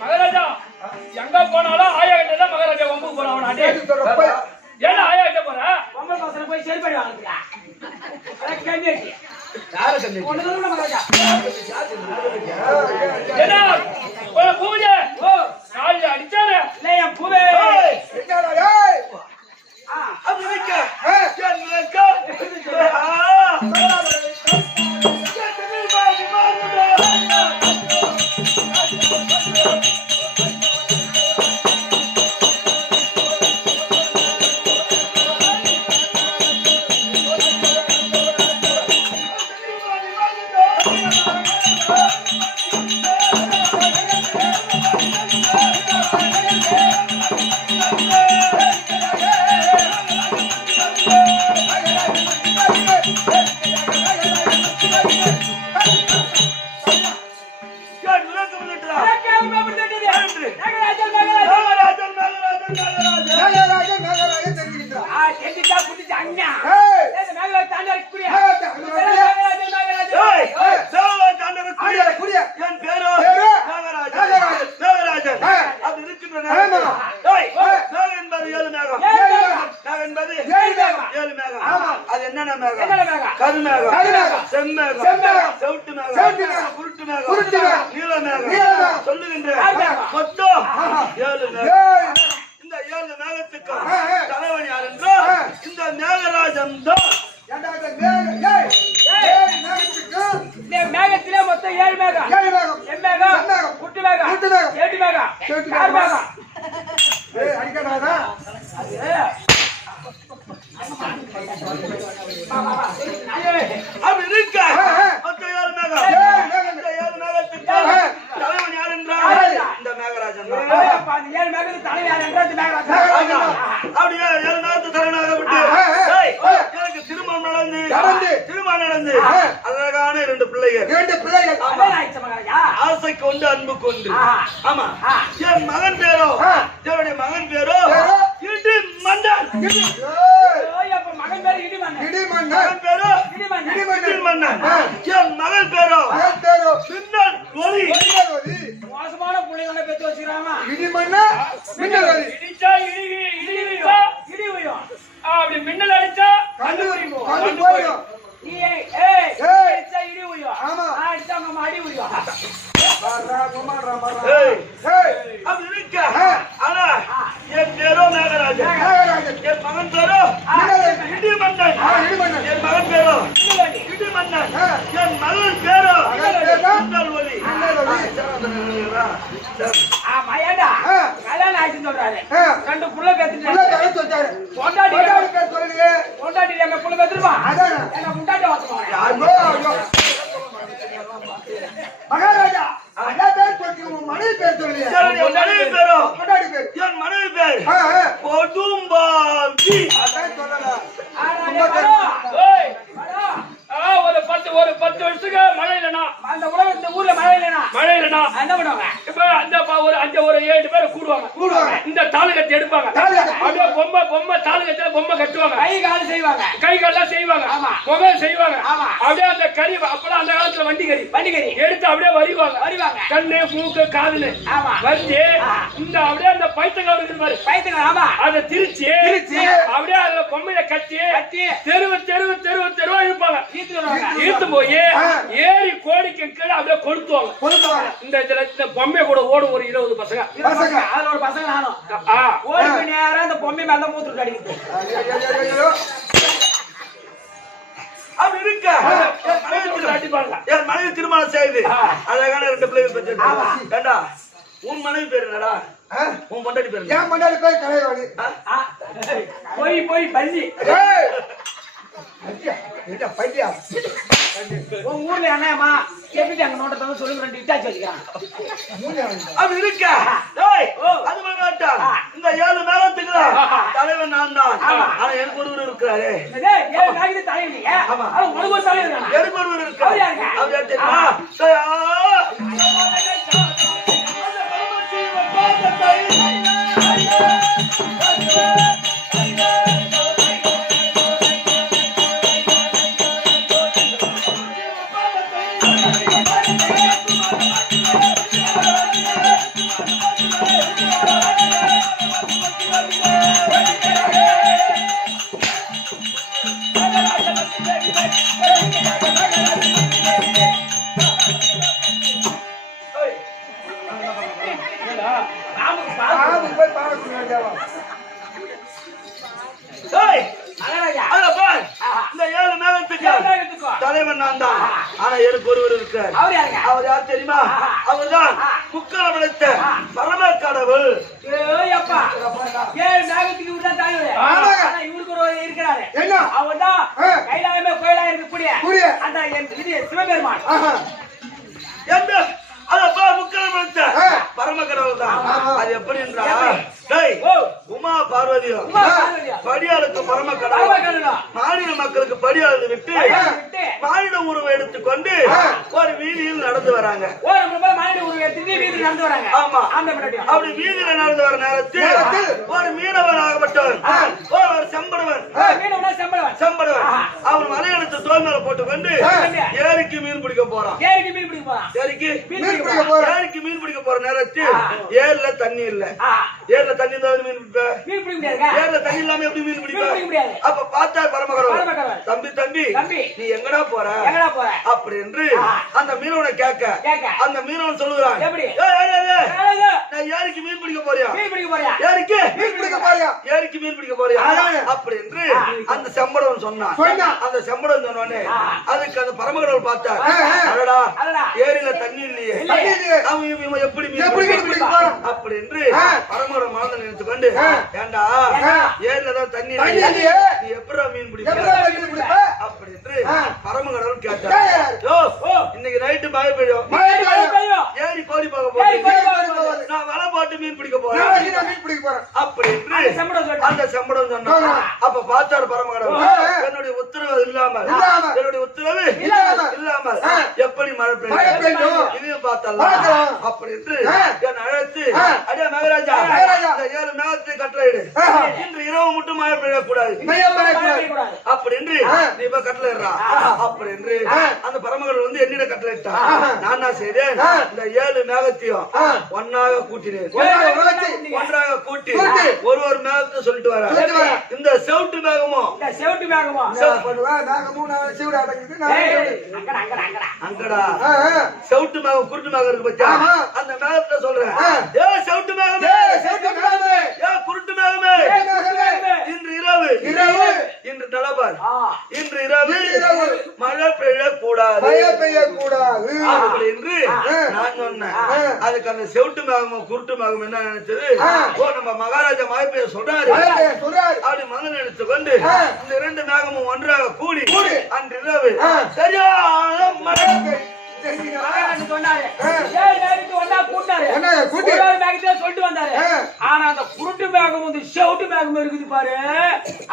மகாராஜா எங்க போனாலும் ஆயா கிட்ட தான் மகாராஜா வம்புக்கு போறான். ஏன்னா ஆயா கிட்ட போற வம்பு பாசன போய் சரிபடி வாங்குறா. என்ன பூஜை நாலு அடிச்சாரு பூவே Hey! என்ன மேகம்? என்ன மேகம்? கருமேகம், கருமேகம், செம்மேகம், செம்மேகம், செவுட்டு மேகம், செவுட்டு மேகம், குருட்டு மேகம், குருட்டு மேகம், நீல மேகம், நீல மேகம், சொல்லுகின்ற மொத்தம் 7 மேகம். இந்த 7 மேகத்துக்கும் தலைவன் யார் என்றால் இந்த மேகராஜன் தான். மேகத்திலே மொத்தம் 7 மேகம். எம்மேகம், குட்டு மேகம், ஏட்டு மேகம், யார் மேகம்? அடிக்காதா அப்படி இருக்க மொத்தம் 7 மேகம். இந்த 7 மேகத்துக்கும் தலைவன் யார் என்றால் இந்த மேகராஜன் தான். அந்த 7 மேகத்துக்கு தலைவர் யார் என்றால் இந்த மேகராஜன். அப்படியே 7 மேகத்து தலைவனாக விட்டு எனக்கு திருமணம் நடந்து அழகான 2 பிள்ளைகள். ஆசை கொண்டு அன்பு கொண்டு. ஆமா, என் மகன் பேரோ, என்னுடைய மகன் பேரோ இடி மன்னன். மகன் பேரு இடிமன்னன். மகன் பேரோ இடி மன்னன். என் மகன் பேரோ மின்னல் ஒளி. மோசமான பிள்ளைகளை பெற்று வச்சுக்கிறாமா? இடிச்சா இடி உயம். அப்படி மின்னல் அடிச்சா கண்டு போயிடும். நீ அடிச்சா இடி உயம். ஆமா. நான் அடிச்சா நம்ம அடி உயம். அப்படி இருக்க ஆனா என் பேரோ மேகராஜன், என் மகன் பேரோ இடி மன்னன். என் மகன் பேரோ இடி மன்னன். என் மகன் பேரோ மின்னல் ஒளி. ஆமா, ஏண்டா கல்யாணம் ஆயிடுச்சுன்னு சொல்றாரு. 2 புள்ள பெத்துட்டாரு. பொண்டாட்டி எங்க புள்ள பெத்துருப்பா? எங்க முண்டாட்டி வாத்துவாங்க. மகாராஜா மனைவி பேர் சொல்லியா? என் மனைவி பேரோ கொண்டாடி பேர் என் மனைவி பேர் கொடும்பாவி. அதான் சொல்லலாம். ஒரு 10 வருஷத்துக்கு மழை இல்லைனா, அந்த உலகத்துல ஊர்ல மழை இல்லைனா என்ன பண்ணுவாங்க? இப்ப அந்த ஒரு 7 பேர் கூடுவாங்க. இந்த தாளுகத்தை எடுப்பாங்க. அப்படியே பொம்மை தாளுகத்துல பொம்மை கட்டுவாங்க. கை கால் செய்வாங்க. கை கால்லாம் செய்வாங்க. ஆமா. முகம் செய்வாங்க. ஆமா. அப்படியே அந்த கறி அப்பெல்லாம் அந்த காலத்துல வண்டி கறி எடுத்து அப்படியே வரிவாங்க. கண்ணு மூக்கு காதுல ஆமா. வச்சு இந்த அப்படியே அந்த பைத்தங்கால் இருக்கு பாரு, பைத்தங்கால். ஆமா. அதை திரிச்சு அப்படியே அதுல பொம்மையை கட்டி தெருவா இருப்பாங்க. ஈர்த்து போய் ஏறி கோடிக்கு கீழே அப்படியே கொளுத்துவாங்க. இந்த பொம்மை கூட ஓடும் ஒரு 20 பசங்க. அதுல ஒரு பசங்க நானும் ஓடி போய் நேரம் அந்த பொம்மை மேல மூத்துட்டு அடிக்குது. அப்படி இருக்க என் மனைவி திருமணம் செய்து அழகான 2 பிள்ளைகள் பெற்று. ஏண்டா உன் மனைவி பேர் என்னடா? உன் பொண்டாட்டி பேர் என்ன? என் முன்னாடி போய் கலைவாணி. போய் பள்ளி. பைத்தியா உன் ஊர்ல என்னமா எப்படி அங்க நோட்டத்தை சொல்லுங்க 2 இட்டாச்சு வச்சுக்கிறான். அப்படி இருக்க அது மாட்டான். இந்த 7 மேகத்துக்கு தலைவன் நான் தான். ஆனா எனக்கு ஒருவர் இருக்கிறாரு. உனக்கு ஒரு தலைவர். எனக்கு ஒருவர் இருக்காரு. அவர் யார் தெரியுமா? தலைவன் நான் தான். ஆனா எனக்கு ஒருவர் இருக்கார். அவர் யார் தெரியுமா? அவர்தான் முக்காலம் அழைத்த பரம கடவுள். அவர்தான் கைலாயமே கோயிலா இருக்கக்கூடிய அந்த சிவபெருமான். முக்காலம் அழைத்த பரம கடவுள் தான். அது எப்படி என்றால் உமா பார்வதியும் படியாளுக்கு பரம கடவுள் மாநில மக்களுக்கு படியாளு விட்டு மாநில உருவம் எடுத்துக்கொண்டு ஒரு வீதியில் நடந்து வராங்க. ஆமா. அப்படி வீதியில நடந்து வர நேரத்தில் ஒரு மீனவனாகப்பட்டவன் ஒரு செம்படவன் அவன் மலையெடுத்து தோல் மேல போட்டுக்கொண்டு ஏரிக்கு மீன் பிடிக்க போறான். ஏரிக்கு மீன் பிடிக்க போற நேரத்தில் ஏரில தண்ணி இல்ல. ஏர்ல தண்ணி இருந்தாலும் மீன் பிடிப்ப மீன் பிடிக்க முடியாதுங்க. ஏர்ல தண்ணி இல்லாம எப்படி மீன் மீன் பிடிப்ப பிடிக்க முடியாது. அப்ப பார்த்தா பரமகடவுள் பரமகடவுள். தம்பி தம்பி தம்பி. நீ எங்கடா போற எங்கடா போற? அப்படி என்று அந்த மீனவனை கேட்க கேட்க. அந்த மீனவன் சொல்லுகிறான் எப்படி? ஏய், ஏய், ஏய், ஏய், ஏங்க, நான் ஏரிக்கு மீன் பிடிக்க போறியா மீன் பிடிக்க போறியா? ஏரிக்கு மீன் பிடிக்க போறியா? ஏரிக்கு மீன் பிடிக்க போறியா அதானே. அப்படி என்று அந்த செம்படவன் சொன்னான் சொன்னான். அந்த செம்படவன் சொன்னோடனே அதுக்கு அந்த பரமகடவுள் பார்த்தார் அடடா அடடா. ஏரியில தண்ணி இல்லையே இல்லையே. இல்லையே. அவன் இவன் எப்படி மீன் எப்படி மீன் பிடிக்க போறான்? அப்படி என்று பரமகடவுள் மனதில் நினைத்து கொண்டு ஏண்டா ஏரியில தான் தண்ணி தண்ணி இல்லையே இல்லையே. நீ எப்படா மீன் எப்படா பிடிக்க மீன் பிடிப்ப? அப்படி என்று பரமகடவுள் கேட்டார் கேட்டார். யோ இன்னைக்கு நைட்டு மழை பெய்யும் மழை பெய்யும். பெய்யும். ஏரி கோடி பார்க்க ஏரி கோடி போறேன் பார்க்க போறேன். நான் வலை போட்டு மீன் பிடிக்க நான் போறேன் வந்து மீன் பிடிக்க போறேன். அப்படி என்று அந்த செம்படம் சொல்லிட்டான். அந்த செம்படம் சொன்னான் அப்ப பார்த்தாரு பரமகடவுள் என்னுடைய உத்தரவு இல்லாமல் இல்லாமல். என்னுடைய உத்தரவு இல்லாமல். இல்லாமல் எப்படி மழை மழை பெய்யும் பெய்யும். இதையும் பார்த்தலாம் பார்க்கலாம். அப்படி என்று என்னை அழைத்து அடே மகராஜா மகாராஜா. இந்த 7 மேகத்தை கட்டளையிடு இன்று இரவு மட்டும் மழை பெய்யக்கூடாது மையம் மழை மழை பெய்யக்கூடாது. அப்படி என்று நீ இப்ப கட்டளைடுறா அப்படி என்று அந்த பரமகடவுள் வந்து என்னிட கட்டளையிட்டா நான் என்ன செய்தேன் இந்த 7 மேகத்தையும் ஒன்னாக கூட்டினேன் ஒன்றாக கூட்டி ஒரு மேகத்தை சொல்லிட்டு வர இந்த செவுட்டு மேகமும் இந்த செவுட்டு மேகமா? பண்ணுவேன். நாங்க 3 சிவட அடங்குது. ஏய், அங்கடா, அங்கடா, அங்கடா. அங்கடா செவுட்டு மேகம் குருட்டு மேகம் இருக்கு பத்தியா அந்த மேகத்தை சொல்றேன் ஏ செவுட்டு மேகமே ஏ குருட்டு மேகமே இன்று இரவு இன்று நலபார் இன்று இரவு மழை பெய்யக்கூடாது மழை பெய்யக்கூடாது. அப்படி என்று நான் சொன்னேன் அதுக்கு அந்த செவுட்டு மேகமும் குருட்டு மேகம் என்ன நினைச்சது ஓ நம்ம மகாராஜா மழை பெய்ய சொல்றாரு மழை பெய்ய சொல்றாரு. அப்படி மகன் நினைத்து கொண்டு இந்த 2 மேகமும் ஒன்றாக கூடி அன்று இரவு சரியான மழை மகாராஜா சொன்னாரு. ஏய், மேகத்தை ஒண்ணா கூட்டினாரு. ஒண்ணா கூட்டி. ஒரு மேகத்தை சொல்லிட்டு வந்தாரு. ஆனா அந்த குருட்டு மேகம் வந்து செவுட்டு மேகம் இருக்குது பாரு,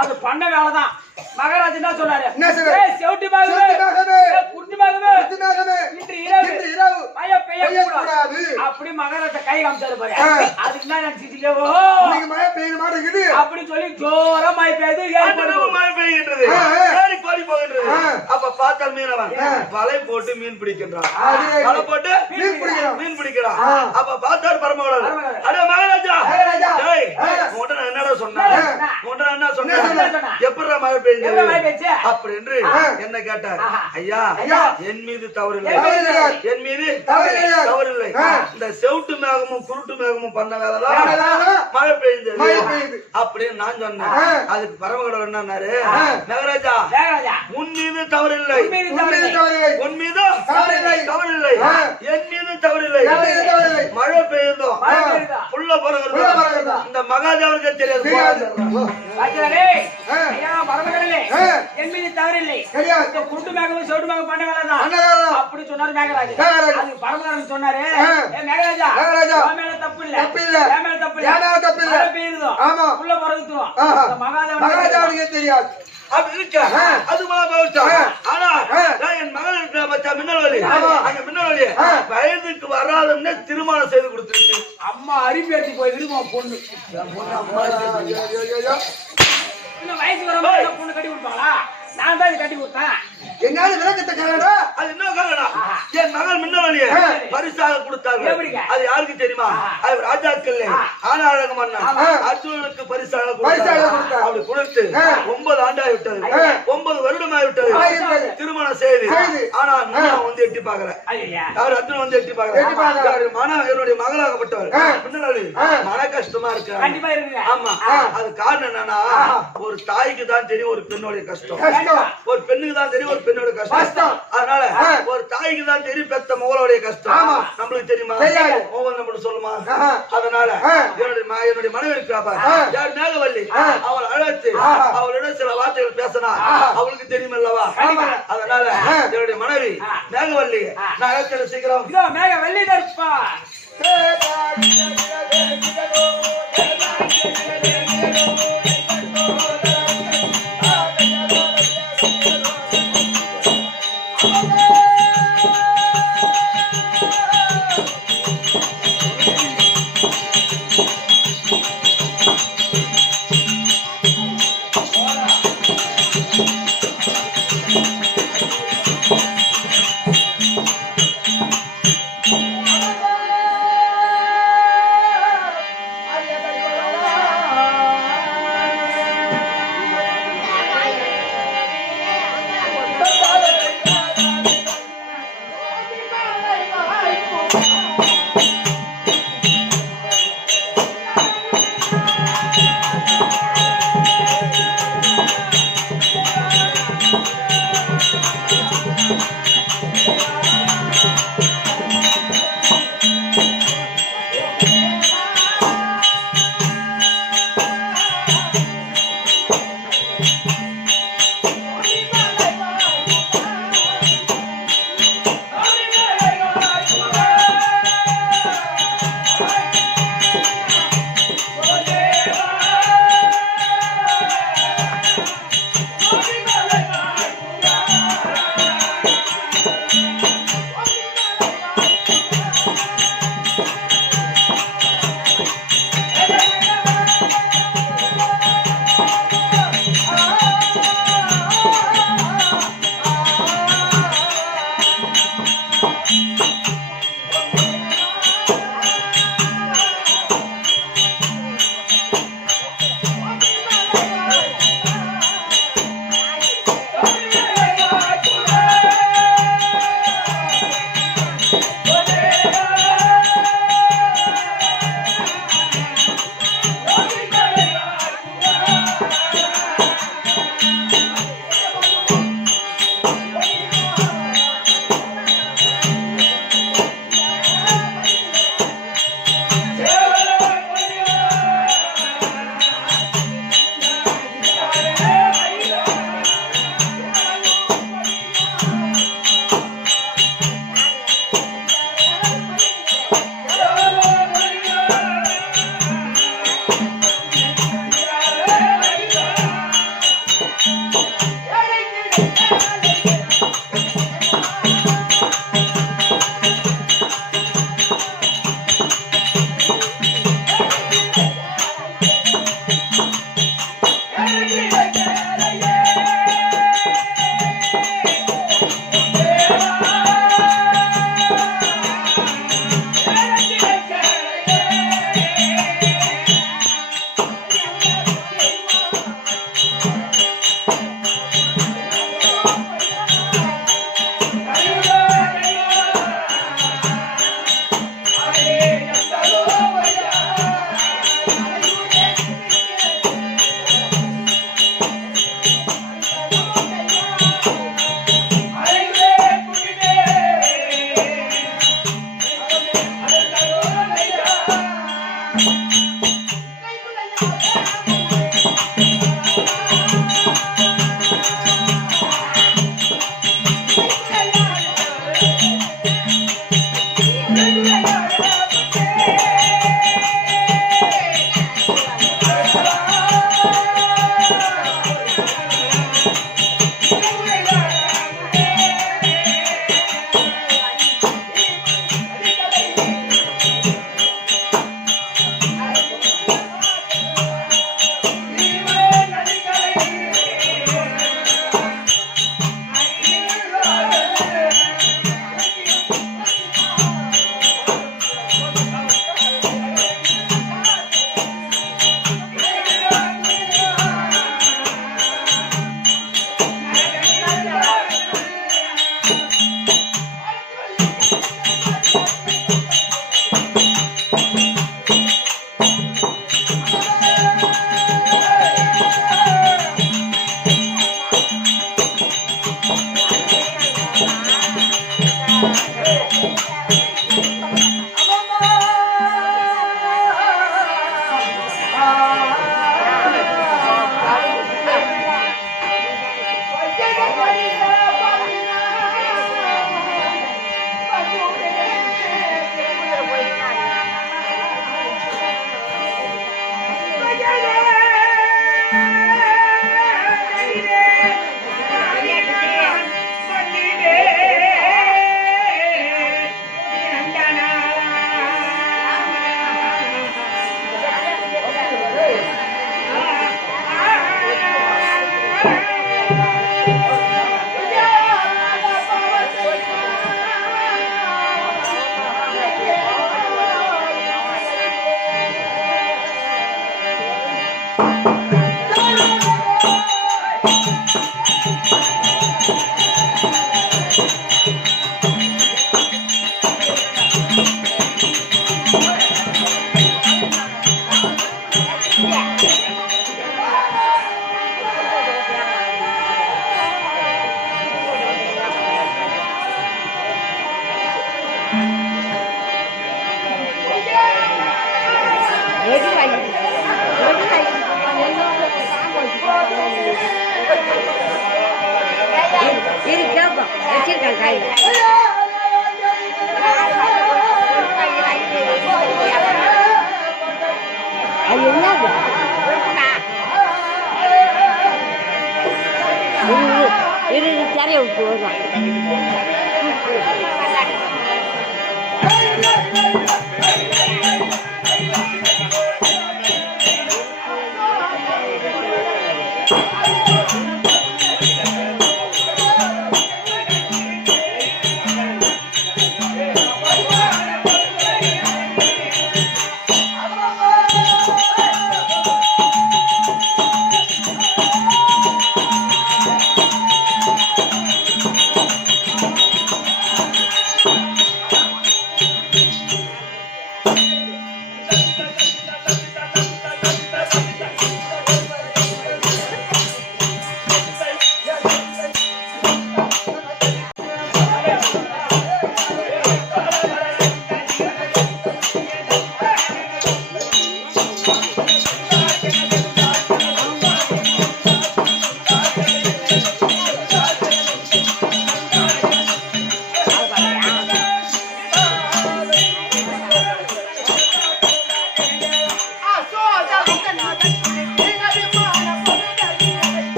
அது பண்ண வேலைதான். மகாராஜா என்ன சொன்னாரு? என்ன சொன்னாரு? ஏய், செவுட்டு மேகமே, செவுட்டு மேகமே, ஏய், குருட்டு மேகமே, குருட்டு மேகமே, இன்று இரவு இன்று இரவு மழை பெய்யக்கூடாது. பெய்யக்கூடாது. அப்படி மகாராஜா கை காமிச்சாரு பாரு. அதுக்கு என்ன நினைச்சிட்டீங்க? இன்னைக்கு மழை பெய்ய மாட்டேங்குது. அப்படி சொல்லி ஜோரா மழை பெய்யுது. ஏறி அன்று இரவு போடுது. மழை பெய்கின்றது ஏறி கோடி போகின்றது அப்ப பார்த்தால் மீனவன் வலை போட்டு மீன் பிடிக்கின்றான் வலை போட்டு மீன் பிடிக்கிறோம். மீன் பிடிக்கிறான் அப்ப பார்த்தார் பரமகடவுள் அட மகாராஜா மகாராஜா. டேய் உன்கிட்ட நான் என்னடா சொன்னேன் உன்கிட்ட நான் என்ன சொன்னேன் எப்படிடா மழை பெய்யுது எவ்வளவு மழை பெய்யுச்சு? அப்படி என்று என்ன கேட்டார் ஐயா ஐயா. என் மீது தவறில்லை தவறில்லை. என் மீது தவறில்லை. தவறில்லை இந்த செவுட்டு மேகமும் குருட்டு மேகமும் பண்ண வேலைதான் வேலைதான் மழை பெய்யுது மழை பெய்யுது. அப்படின்னு நான் சொன்னேன் அதுக்கு பரமகடவுள் என்னன்னாரு மகாராஜா மகாராஜா, உன் மீது தவறில்லை உன் மீது உன் மீது தவறில்லை. தவறில்லை. உன் மீது தவறில்லை. தவறில்லை என் மீது தவறில்லை என் மீது தவறில்லை. மழை பெய்யுதோ மழை பெய்யுதா? புள்ள புள்ள பிறகுதோ பிறகுதா? இந்த மகாஜாவுக்கு தெரியாது தெரியாது. ராஜாடே, ஐயா பரமகடலே, என் மீது தவறில்லை. கிடையாது. இந்த குருட்டு மேகமும் செவுட்டு மேகம் பண்ண வேலைதான். பண்ண வேலைதான். அப்படி சொன்னாரு மேகராஜா. மேகராஜா. அதுக்கு பரமகடல் சொன்னாரு, ஏ மேகராஜா, மேகராஜா. உன் மேல தப்பு இல்ல. தப்பு இல்ல. என் மேல தப்பு என் மேல தப்பு இல்ல. மழை பெய்யுதோ? ஆமா. உள்ள பிறகுதும். ஆஹா. இந்த மகாதேவனுக்கு மகாராஜாவுக்கே தெரியாது. அப்படி இருக்க அது ஆனா நான் என் மகள் இருக்கிற பச்சா மின்னல் வலி அந்த மின்னல் வலிய வயதுக்கு வராதுன்னு திருமணம் செய்து கொடுத்துருக்கு அம்மா அரிப்பேத்தி போயிருமா பொண்ணு. இன்னும் வயசு வர பொண்ணு கட்டி கொடுப்பாங்களா? நான் தான் இது கட்டி கொடுத்தேன். என்னால விளக்கத்தை காணடா. அது என்ன காரணம் என் மகள் மின்னவழிய பரிசாக கொடுத்தாங்க எப்படிங்க? அது யாருக்கு தெரியுமா அது ராஜாக்கள் ஆனாழக மன்னன் அர்ஜுனனுக்கு பரிசாக கொடுத்தாங்க அப்படி கொடுத்து 9 ஆண்டாகி விட்டது 9 வருடமாகி விட்டது திருமணம் செய்து ஆனா நான் வந்து எட்டி பாக்குறேன் ஐயா, யார் அர்ஜுனன் வந்து எட்டி பாக்குறேன் என்னுடைய மகளாகப்பட்டவர் மின்னவழி மன கஷ்டமா இருக்கு கண்டிப்பா இருக்குங்க. ஆமா அது காரணம் என்னன்னா ஒரு தாய்க்கு தான் தெரியும் ஒரு பெண்ணுடைய கஷ்டம் ஒரு பெண்ணுக்கு தான் தெரியும் ஒரு பெண்ணோட கஷ்டம் அதனால ஒரு தாய்க்கு தான் தெரியும் பெத்த மகளுடைய கஷ்டம் நம்மளுக்கு தெரியுமா மோகன் நம்மளுக்கு சொல்லுமா அதனால என்னுடைய மனைவி இருக்கிறாப்பா யார் மேகவல்லி அவள் அழைத்து அவளிடம் சில வார்த்தைகள் பேசினா அவளுக்கு தெரியும் அல்லவா அதனால என்னுடைய மனைவி மேகவல்லி நான் அழைச்ச சீக்கிரம் இதோ மேக வெள்ளி தர்ப்பா. ஐயா இரு கேட்போம் வச்சிருக்கேன் கையில் அது என்னது இரு தெரிய விட்டு வருவான்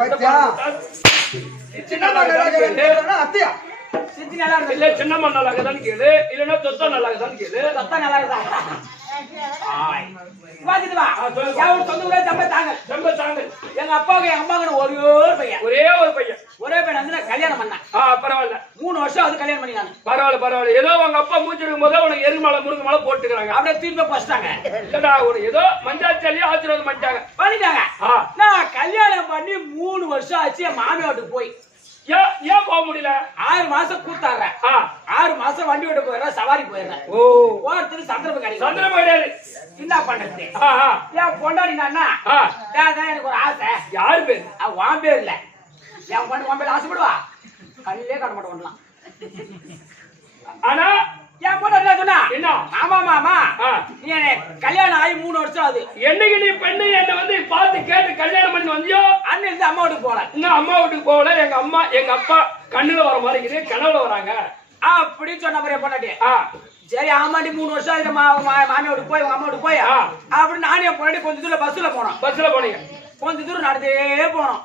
பச்சா. சின்னம்மா நல்லா கேக்குறானா, அத்தையா? சித்தி நல்லா இருக்கு. இல்ல சின்னம்மா நல்லா இருக்குதான்னு கேளு, இல்லன்னா தொத்தா நல்லா இருக்குதான்னு கேளு. சத்தம் நல்லா இருக்கா? வாங்கிட்டு வா. சொல்லு. என் சொந்த ஊரே தம்பி தாங்க. ரொம்ப தாங்க. எங்க அப்பாவுக்கு எங்க அம்மாவுக்கு ஒரே ஒரு பையன். ஒரே ஒரு பையன். ஒரே பையன் வந்து நான் கல்யாணம் பண்ணேன். பரவாயில்ல 3 வருஷம் அது கல்யாணம் பண்ணி நான். பரவாயில்ல. ஏதோ உங்க அப்பா மூச்சு இருக்கும் போது உனக்கு எருமலை முருங்க மலை போட்டுக்கிறாங்க. அப்படியே திரும்ப பசிட்டாங்க. இல்லடா ஒரு ஏதோ மஞ்சாச்சாலியா ஆசீர்வாதம் பண்ணிட்டாங்க. பண்ணிட்டாங்க. நான் கல்யாணம் பண்ணி 3 வருஷம் ஆச்சு. என் மாமியா வீட்டுக்கு போய் ஏன் போக முடியல? 6 மாசம் கூத்தாடுறேன். 6 மாசம் வண்டி ஓட்ட போயிடுறேன், சவாரி போயிடுறேன். போறதுக்கு சந்தர்ப்பம் கிடைக்கும். சந்திரன் கிடையாது. என்ன பண்றது? என் பொண்டாடி நானா எனக்கு ஒரு ஆசை. யாரு பேரு? வான் பேர் இல்ல. என் பொண்ணு உன் பேர் ஆசைப்படுவா? கல்லே காட்ட மாட்டேன் ஒண்ணலாம். ஆனா என் பொண்ணு என்ன சொன்னா? என்ன? ஆமா மாமா நீ எனக்கு கல்யாணம் ஆகி 3 வருஷம் ஆகுது. என்னைக்கு நீ பெண்ணு என்ன வந்து பார்த்து கேட்டு கல்யாணம் பண்ணி வந்தியோ அண்ணன் இருந்து அம்மா வீட்டுக்கு போல. இன்னும் அம்மா வீட்டுக்கு போகல. எங்க அப்பா கண்ணுல வர மாதிரி இருக்குது, கனவுல வராங்க அப்படின்னு சொன்ன மாதிரி பொண்டாட்டி. சரி ஆமாண்டி 3 வருஷம் ஆகுது மாமியா வீட்டுக்கு போய் உங்க அம்மா வீட்டுக்கு போய் அப்படின்னு நானே என் பொண்டாட்டி கொஞ்சம் தூரம் பஸ்ல போனோம். பஸ்ல போனீங்க? கொஞ்சம் தூரம் நடந்தே போனோம்.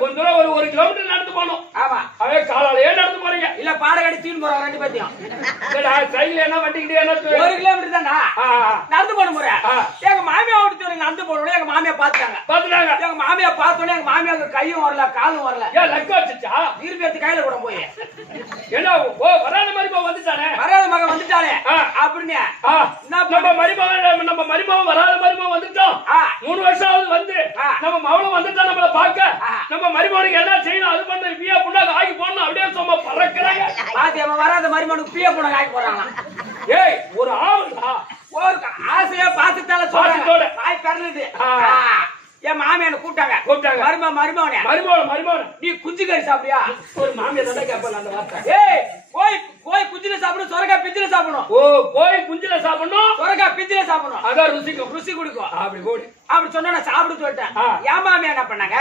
கொஞ்ச தூரம் ஒரு 1 கிலோமீட்டர் நடந்து போனோம். ஆமா காலாலேயே நடந்து போறீங்க? இல்ல பாடகாடி தீன் போறோம் 2 பேத்தையும். சைக்கிள் என்ன வண்டிக்கிட்டே என்ன 1 கிலோமீட்டர் தானா நடந்து போன முறை. எங்க மாமியா வீட்டு நடந்து போனோட எங்க மாமியா பாத்துட்டாங்க. எங்க மாமியா பார்த்தோன்னே எங்க மாமியாவுக்கு கையும் வரல காலும் வரல. ஏன் லக்க வச்சுச்சா? திருப்பி எடுத்து கையில கூட போய் என்ன வராத மாதிரி வந்துட்டானே, வராத மகன் வந்துட்டானே அப்படின்னு நம்ம மருமகன் வராத மருமகன் வந்துட்டோம். 3 வருஷம் ஆகுது வந்து நம்ம மகனும் வந்துட்டா நம்மள பாக்க. நம்ம மருமகனுக்கு என்ன செய்யணும் அது பண்ண பியா புண்ணாக்கு ஆகி போடணும். அப்படியே சும்மா பறக்கிறாங்க. பாத்தி அவன் வராத மருமகனுக்கு பியா புண்ணாக்கு ஆகி போறாங்க. ஏய் ஒரு ஆவுடா, ஒரு ஆசையா பாத்துட்டால சொல்றேன். வாய் பிறந்தது. என் மாமியான கூப்பிட்டாங்க. மருமகனே நீ குஞ்சு கறி சாப்பிடுயா? ஒரு மாமியா தான் கேட்பாங்க அந்த வார்த்தை. ஏய் கோய் குஞ்சில சாப்பிடணும், சொரக்காய் பிஞ்சில சாப்பிடணும். கோய் குஞ்சில சாப்பிடணும், சொரக்காய் பிஞ்சில சாப்பிடணும். அதான் ருசி கொடுக்கும். அப்படி சொன்னா நான் சாப்பிட சொல்லிட்டேன். என் மாமியா என்ன பண்ணாங்க?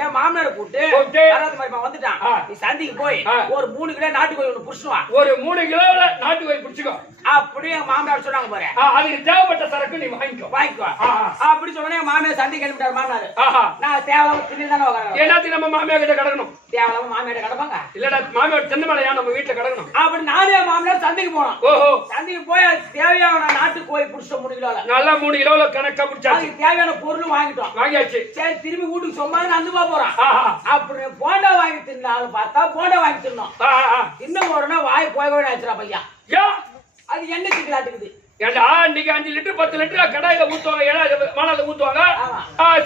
என் மாமனாரை கூப்பிட்டு வராத மாதிரி வந்துட்டான். நீ சந்திக்கு போய் ஒரு 3 கிலோ நாட்டுக்கோழி ஒண்ணு புடிச்சுவா. ஒரு 3 கிலோல நாட்டுக்கோழி புடிச்சுக்கோ. அப்படியே என் மாமனார் சொன்னாங்க பாரு. அதுக்கு தேவைப்பட்ட சரக்கு நீ வாங்கிக்கோ. அப்படி சொன்னா என் மாமியார் சந்தி கிளம்பிட்டாரு மாமனாரு. நான் தேவையில்லாம திடீர்னு உட்காரேன். எல்லாத்தையும் நம்ம மாமியா கிட்ட கிடக்கணும். தேவையில்லாம மாமியார் கிடப்பாங்க. இல்லடா மாமியார் தென்னமலையா நம்ம வீட்டுல கிடக்கணும். அப்படி நானே மாமனார் சந்தைக்கு போனோம். சந்தைக்கு போய் தேவையான நாட்டுக்கோழி புடிச்சோம் 3 கிலோல. நல்லா 3 கிலோல கணக்கா புடிச்சாச்சு. தேவையான பொருளும் வாங்கியாச்சு. சரி திரும்பி வீட்டுக்கு சும்மா நடந்து போறோம். அப்படி போண்டா வாங்கி தின்னாலும் பார்த்தா போண்டா வாங்கி தின்னோம். இன்னும் ஒரு நாள் வாய் போய் ஆச்சுடா பையா. அது எண்ணெய் சிக்கலாட்டுக்குது. ஏண்டா இன்னைக்கு 5 லிட்டர் 10 லிட்டர் கடாயில ஊத்துவாங்க, மணல ஊத்துவாங்க,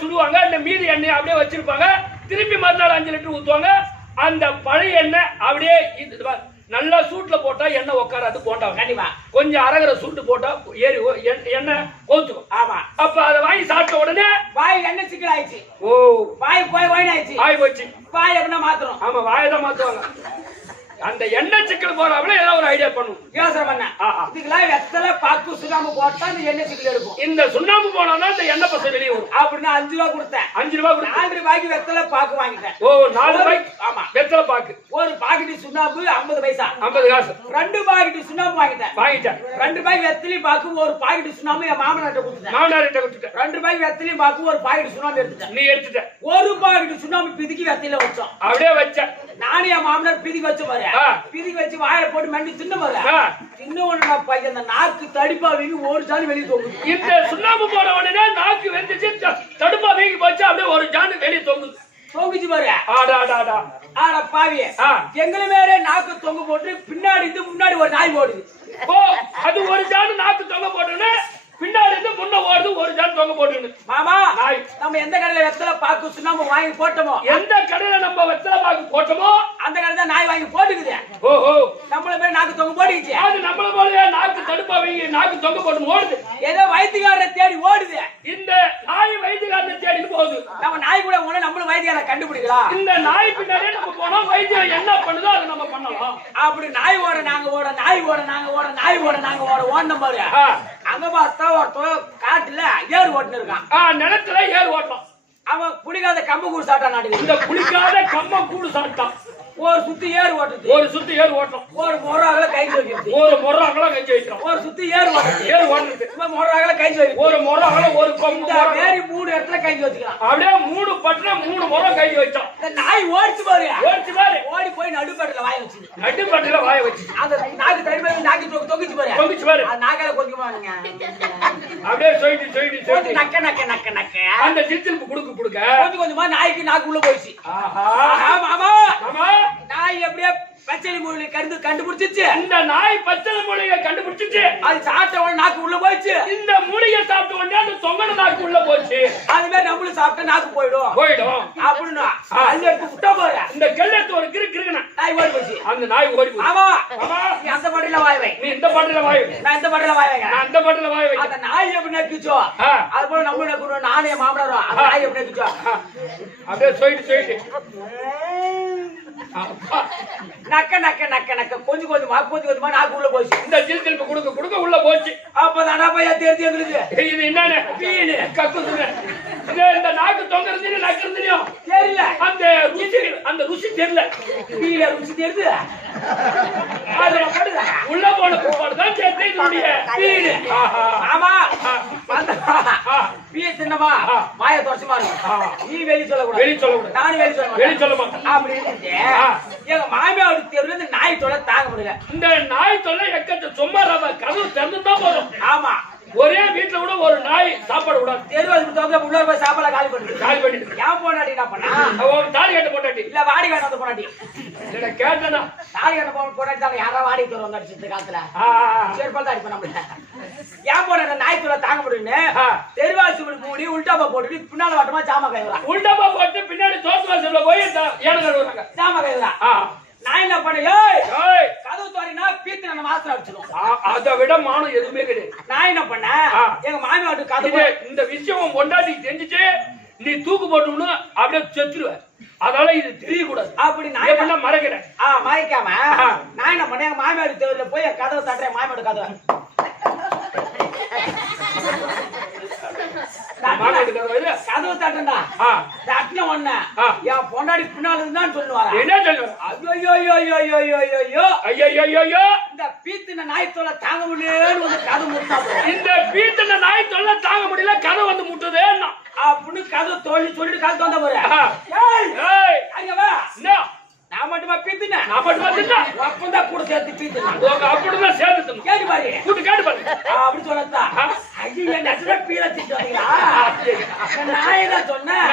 சுடுவாங்க. இந்த மீதி எண்ணெய் அப்படியே வச்சிருப்பாங்க. திருப்பி மறுநாள் 5 லிட்டர் ஊத்துவாங்க. அந்த பழைய எண்ணெய் அப்படியே நல்லா சூட்ல போட்டா எண்ணெய் உட்காராது போண்டா. கண்டிப்பா கொஞ்சம் அரகர சூட்டு போட்டா ஏறி எண்ணெய் கோத்துக்கும். ஆமா அப்ப அதை வாங்கி சாப்பிட்ட உடனே வாய் எண்ணெய் சிக்கல் ஆயிடுச்சு. வாய் போய் ஆயிடுச்சு. ஆயி போச்சு. வாய் எப்படின்னா மாத்துறோம். ஆமா வாயை தான் மாத்துவாங்க. அந்த எண்ணெய் சிக்கல் போறாப்புல ஏதாவது ஒரு ஐடியா பண்ணும். யோசனை பண்ண இதுக்கெல்லாம் வெத்தலை பாக்கு சுண்ணாம்பு போட்டா அந்த எண்ணெய் சிக்கல் எடுக்கும். இந்த சுண்ணாம்பு போனா இந்த எண்ணெய் பசை வெளியே வரும். அப்படின்னு 5 ரூபா கொடுத்தேன். 5 ரூபா 4 ரூபாய்க்கு வெத்தலை பாக்கு வாங்கிட்டேன். 4 ரூபாய்க்கு. ஆமா வெத்தலை பாக்கு. ஒரு பாக்கெட் சுண்ணாம்பு 50 பைசா 50 காசு. 2 பாக்கெட் சுண்ணாம்பு வாங்கிட்டேன். 2 ரூபாய்க்கு வெத்தலை பாக்கு ஒரு பாக்கெட் சுண்ணாம்பு என் மாமனார்ட்ட கொடுத்துட்டேன். 2 ரூபாய்க்கு வெத்தலை பாக்கு ஒரு பாக்கெட் சுண்ணாம்பு எடுத்துட்டேன். நீ எடுத்துட்ட. ஒரு பாக்கெட் சுண்ணாம்பு பிதிக்கி வெத்தலையில வச்சோம். அப்படியே வச்ச. நானே என் மாமனார் பிதிக்கி வச்ச பாரு. பிதிக்கி வச்சு வாயை போட்டு மண்டி தின்ன பாரு. இன்னொன்னு பையன் அந்த நாக்கு தடுப்பா வீங்கி ஒரு ஜானு வெளியே தொங்குது. இந்த சுண்ணாம்பு போன உடனே நாக்கு வெந்துச்சு, தடுப்பா வீங்கி போச்சு. அப்படியே ஒரு ஜானு வெளியே தொங்குச்சு பாரு. ஆட பாவி எங்களை மேலே நாக்கு தொங்க போட்டு பின்னாடி இருந்து முன்னாடி ஒரு நாய் ஓடுது. அது ஒரு ஜானு நாக்கு தொங்க போட்டுன்னு பின்னாடி இருந்து முன்ன ஓடுது, ஒரு ஜான் தொங்க போட்டுன்னு. மாமா நம்ம எந்த கடையில வெத்தலை பாக்கு சுண்ணாம்பு வாங்கி போட்டோமோ, எந்த கடையில நம்ம வெத்தலை பாக்கு போட்டோமோ அந்த கடையில தான் நாய் வாங்கி போட்டுக்குது. நம்மள மேல நாக்கு தொங்க போட்டுக்கிச்சு. அது நம்மள போல நாக்கு தடுப்பா வீங்கி நாக்கு தொங்க போட்டு ஓடுது. ஏதோ வைத்தியக்காரரை தேடி ஓடுது. இந்த நாய் வைத்தியக்காரரை தேடி போகுது. நம்ம நாய் கூட போனா நம்மளும் வைத்தியக்காரரை கண்டுபிடிக்கலாம். இந்த நாய் பின்னாடியே நம்ம போனோம். வைத்தியம் என்ன பண்ணுதோ அதை நம்ம பண்ணலாம். அப்படி நாய் ஓட நாங்க ஓட, நாய் ஓட நாங்க ஓட, நாய் ஓட நாங்க ஓட ஓடணும் பாரு. அங்க பார்த்தா ஒருத்தன் காட்டுல ஏறு ஓட்டுன்னு இருக்கான். நிலத்துல ஏறு ஓட்டலாம். அவன் புளிக்காத கம்ப கூடு சாப்பிட்டான். நாட்டுக்கு இந்த புளிக்காத கம்ப கூடு சாப்பிட்டான். ஒரு சுத்தி ஏறு ஓட்டுது, ஒரு சுத்தி ஏறு ஓட்டம், ஒரு முறாகல கை வைக்கிறது, ஒரு முறாங்கலாம் கஞ்சி வைக்கிறோம், ஒரு சுத்தி ஏறு ஓட்டுது, ஏறு ஓட்டுறது, முறாகல கை வைக்கிறது, ஒரு முறாங்கலாம் ஒரு கொம்பு இந்த மாதிரி 3 இடத்துல கை வச்சுக்கலாம். அப்படியே 3 பட்டுல 3 முறை கை வச்சோம். இந்த நாய் ஓடிச்சு பாரு, ஓடிச்சு பாரு, ஓடி போய் நடுப்பட்டில வாய வச்சுது. நடுப்பட்டுல வாய வச்சு அந்த நாக்கு தடிமை நாக்கி தொங்கிச்சு பாரு, கொம்பிச்சு பாரு, அது நாக்கால கொஞ்சமாங்க அப்படியே சொல்லிட்டு நக்க நக்க நக்க நக்க அந்த சிரிச்சிருப்பு குடுக்க கொஞ்சம் கொஞ்சமா நாய்க்கு நாக்கு உள்ள போயிடுச்சு. ஆஹா ஆமா ஆமா, நாய் எப்படியே பச்சளி மூலிகை கண்டுபிடிச்சிச்சு. இந்த நாய் பச்சளை மூலிகை கண்டுபிடிச்சிச்சு. அது சாப்பிட்ட உடனே நாக்கு உள்ள போயிடுச்சு. இந்த மூலிகை சாப்பிட்ட உடனே அந்த தொங்கன நாக்கு உள்ள போச்சு. அது மாதிரி நம்மளும் சாப்பிட்டா நாக்கு போயிடும் அப்படின்னு அது எடுத்து விட்டா போற. இந்த கெல்லத்து ஒரு கிறுக்குன நாய் ஓடி போச்சு. அந்த நாய் ஓடி போச்சு. ஆமா ஆமா, நீ அந்த பாட்டில வாய் வை, நீ இந்த பாட்டில வாய் வை, நான் இந்த பாட்டில வாய் வைங்க, நான் அந்த பாட்டில வாய் வை. அந்த நாய் எப்படி நக்கிச்சோ அது போல நம்ம நக்கணும். நானே மாமனாரும் அந்த நாய் எப்படி நக்கிச்சோ அப்படியே சொல்லிட்டு நக்க நக்க நக்க நக்க கொஞ்சம் கொஞ்சமா நாக்கு உள்ள போச்சு. இந்த ஜில்தில்பு குடுக்க உள்ள போச்சு. அப்பதானா பையா தெரிஞ்சு எங்களுக்கு இது என்னன்னு மீன் கக்குதுன்னு இந்த நாக்கு தொங்குறதுன்னு நக்குறதுலயும் தெரியல. அந்த ருசி தெரியல. மீன் ருசி தெரியுது. அது உள்ள போன போடுதான் தெரியுது மீன். ஆமா மீன் தின்னமா வாய தோசமா இருக்கும். நீ வெளி சொல்லக்கூடாது, நானும் வெளி சொல்ல மாட்டேன். அப்படி இருந்து எங்க மாமியாவோட தெருவில் இந்த நாய் தொலை தாங்க முடியல. இந்த நாய் தொலை எக்கச்ச சும்மா கதவு திறந்துதான் போதும். ஆமா ஒரே வீட்டுல கூட ஒரு நாய் சாப்பாடு விடாது. தெருவாசி உள்ள போய் சாப்பாடு காலி பண்ணிட்டு ஏன் போனாட்டி என்ன பண்ணா தாலி கட்ட போட்டாட்டி இல்ல வாடி கட்ட போனாட்டி இல்ல கேட்டனா தாலி கட்ட போனாட்டி யாராவது வாடி தரும் வந்துச்சு காலத்துல சேர்ப்பால் தான் அடிப்போம் நம்மள. ஏன் போன நாய் தொலை தாங்க முடியும்னு தெருவாசி மூடி உள்டாப்பா போட்டுட்டு பின்னால வட்டமா சாமா கைவிடா. உள்டாப்பா போட்டு பின்னாடி தோசை வாசல்ல போய் ஏனங்க சாமா கைவிடா. நான் என்ன பண்ணல கதவு தோறினா பீத்து நம்ம வாசல் அடிச்சிடும். அதை விட மானம் எதுவுமே கிடையாது. நான் என்ன பண்ணேன் எங்க மாமியாட்டு கதவு இந்த விஷயம் பொண்டாட்டி தெரிஞ்சுச்சு நீ தூக்கு போட்டுன்னு அப்படியே செத்துருவ. அதனால இது தெரியக்கூடாது. அப்படி நான் என்ன மறைக்கிறேன். மறைக்காம நான் என்ன பண்ணேன் எங்க மாமியாட்டு தெருவில் போய் கதவை தட்டுறேன். மாமியாட்டு கதவை கதவு தட்டுண்டா தட்டின ஒண்ணு என் பொண்டாடி பின்னால இருந்தான்னு சொல்லுவாரா? என்ன சொல்லுவாங்க? ஐயோ இந்த பீத்தின நாய் தொல்லை தாங்க முடியலன்னு வந்து கதை முட்டா. இந்த பீத்தின நாய் தொல்லை தாங்க முடியல கதை வந்து முட்டுதே அப்படின்னு கதை சொல்லிட்டு கதை தந்த போற. நான் மட்டுமா பீத்தினேன்? நான் மட்டுமா தின்னேன்? அப்பதான் கூட சேர்த்து பீத்தினேன். அப்படிதான் சேர்த்து கேட்டு பாரு கேட்டு பாரு அப்படி சொல்லத்தா. ஐயோ நச்சுதான் பீல திட்டுவீங்களா? நாய் தான் சொன்னேன்.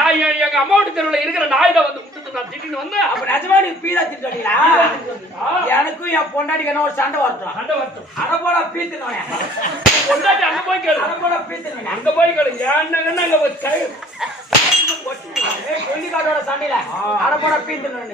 எங்க அம்மாவோட தெருவுல இருக்கிற நாய் தான் வந்து முட்டு நான் திட்டின்னு வந்தேன். அப்ப நிஜமா நீ பீல திட்டுவீங்களா? எனக்கும் என் பொண்டாடிக்கு என்ன ஒரு சண்டை வரட்டும். அட போட பீத்தினவன் பொண்டாட்டி அங்க போய் கேளு. அட போட பீத்தினவன் அங்க போய் கேளு. என்னங்கன்னா அங்க சொல்லிக்காட்டோட சண்டையில அட போட பீத்தினவன்